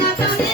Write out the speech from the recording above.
Yeah.